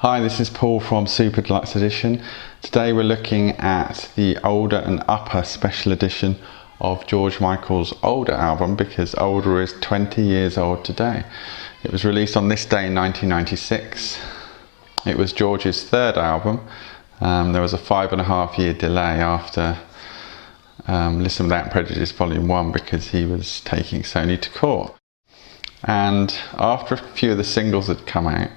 Hi, this is Paul from Super Deluxe Edition. Today we're looking at the Older and Upper special edition of George Michael's Older album, because Older is 20 years old today. It was released on this day in 1996. It was George's third album. There was a 5.5 year delay after Listen Without Prejudice Volume 1 because he was taking Sony to court. And after a few of the singles had come out,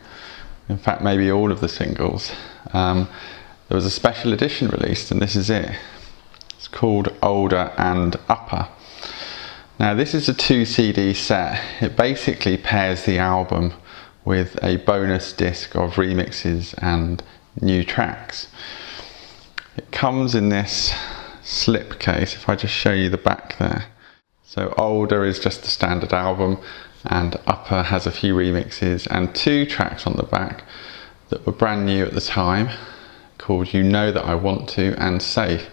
in fact maybe all of the singles, there was a special edition released, and this is it. It's called Older and Upper. Now this is a 2 CD set. It basically pairs the album with a bonus disc of remixes and new tracks. It comes in this slip case. If I just show you the back there. So Older is just the standard album, and Upper has a few remixes and 2 tracks on the back that were brand new at the time, called You Know That I Want To and Safe.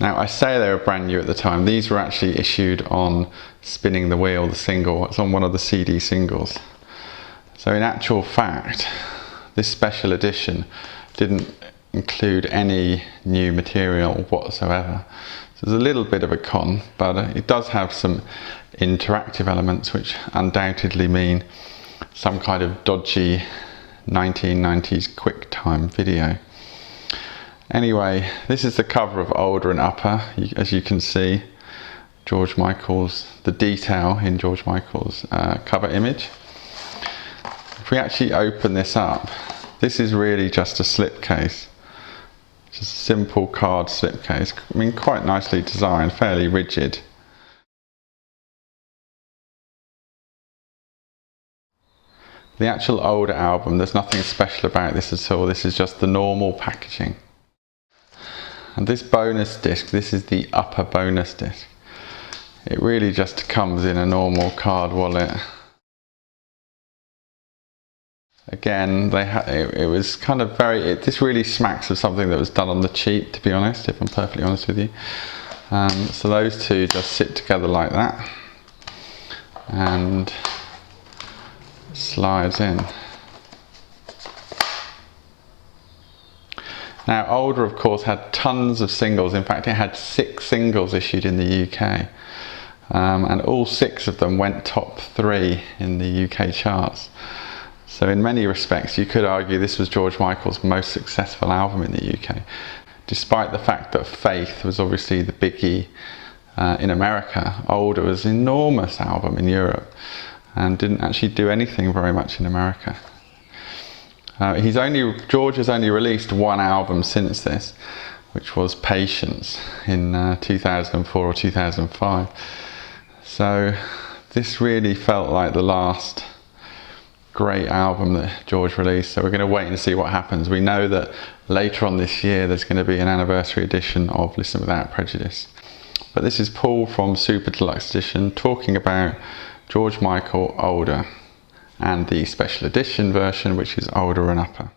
Now I say they were brand new at the time. These were actually issued on Spinning the Wheel, the single. It's on one of the CD singles. So in actual fact, this special edition didn't include any new material whatsoever. So there's a little bit of a con, but it does have some interactive elements which undoubtedly mean some kind of dodgy 1990s QuickTime video. Anyway, this is the cover of Older and Upper. As you can see, the detail in George Michael's cover image. If we actually open this up, this is really just a slipcase. Just a simple card slipcase. I mean, quite nicely designed, fairly rigid. The actual Older album, there's nothing special about this at all. This is just the normal packaging. And this bonus disc, this is the Upper bonus disc. It really just comes in a normal card wallet. Again, it was kind of this really smacks of something that was done on the cheap, to be honest, if I'm perfectly honest with you. So those two just sit together like that and slides in. Now Older, of course, had tons of singles. In fact, it had 6 singles issued in the UK, and all 6 of them went top 3 in the UK charts. So in many respects you could argue this was George Michael's most successful album in the UK, despite the fact that Faith was obviously the biggie in America. Older was an enormous album in Europe and didn't actually do anything very much in America. George has only released one album since this, which was Patience in 2004 or 2005. So this really felt like the last great album that George released, so we're going to wait and see what happens. We know that later on this year there's going to be an anniversary edition of Listen Without Prejudice. But this is Paul from Super Deluxe Edition talking about George Michael Older and the special edition version, which is Older and Upper.